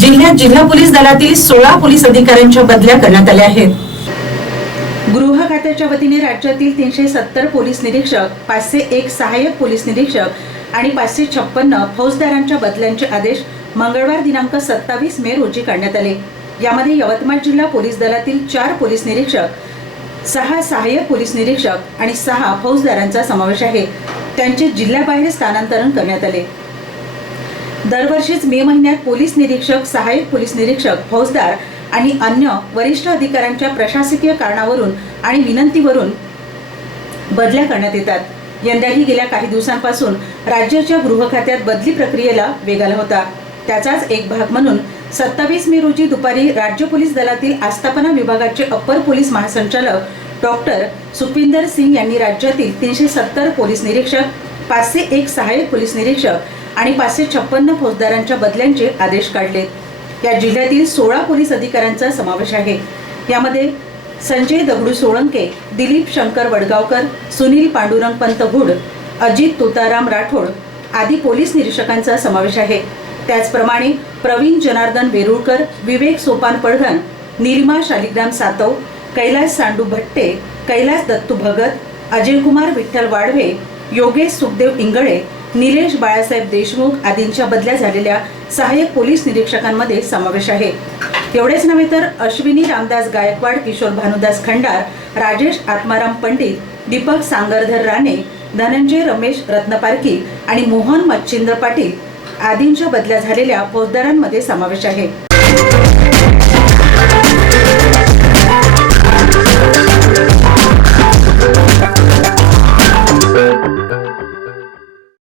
जिल्ह्यात जिल्हा पोलीस दलातील सोळा पोलीस अधिकाऱ्यांच्या बदल्या करण्यात आल्या आहेत. गृह खात्याच्या वतीने राज्यातील तीनशे सत्तर पोलीस निरीक्षक पाचशे एक सहाय्यक पोलीस निरीक्षक आणि पाचशे छप्पन्न फौजदारांच्या बदल्यांचे आदेश मंगळवार दिनांक सत्तावीस मे रोजी काढण्यात आले. यामध्ये यवतमाळ जिल्हा पोलीस दलातील चार पोलीस निरीक्षक सहा सहाय्यक पोलीस निरीक्षक आणि सहा फौजदारांचा समावेश आहे. त्यांचे जिल्ह्याबाहेर स्थानांतरण करण्यात आले. दरवर्षीच मे महिन्यात पोलीस निरीक्षक सहाय्यक पोलीस निरीक्षक फौजदार आणि अन्य वरिष्ठ अधिकाऱ्यांच्या प्रशासकीय कारणावरून आणि विनंतीवरून बदल्या करण्यात येतात. यंदाही गेल्या काही दिवसांपासून राज्याच्या गृह खात्यात बदली प्रक्रियेला वेग आला होता. त्याचाच एक भाग म्हणून सत्तावीस मे रोजी दुपारी राज्य पोलीस दलातील आस्थापना विभागाचे अप्पर पोलीस महासंचालक डॉक्टर सुपिंदर सिंग यांनी राज्यातील तीनशे सत्तर पोलीस निरीक्षक पाचशे एक सहाय्यक पोलीस निरीक्षक आणि पाचशे छप्पन्न फौजदारांच्या बदल्यांचे आदेश काढले. या जिल्ह्यातील सोळा पोलीस अधिकाऱ्यांचा समावेश आहे. यामध्ये संजय दगडू सोळंके दिलीप शंकर वडगावकर सुनील पांडुरंग पंत अजित तुताराम राठोड आदी पोलीस निरीक्षकांचा समावेश आहे. त्याचप्रमाणे प्रवीण जनार्दन वेरुळकर विवेक सोपान पडघन निलिमा शालिग्राम सातव कैलास सांडू भट्टे कैलास दत्तू भगत अजयकुमार विठ्ठल वाढवे योगेश सुखदेव इंगळे निलेश बाळासाहेब देशमुख आदींच्या बदल्या झालेल्या सहाय्यक पोलीस निरीक्षकांमध्ये समावेश आहे. एवढेच नव्हे तर अश्विनी रामदास गायकवाड किशोर भानुदास खंडार राजेश आत्माराम पंडित दीपक सांगरधर राणे धनंजय रमेश रत्नपारकी आणि मोहन मच्छिंद्र पाटील आदींच्या बदल्या झालेल्या फौजदारांमध्ये समावेश आहे.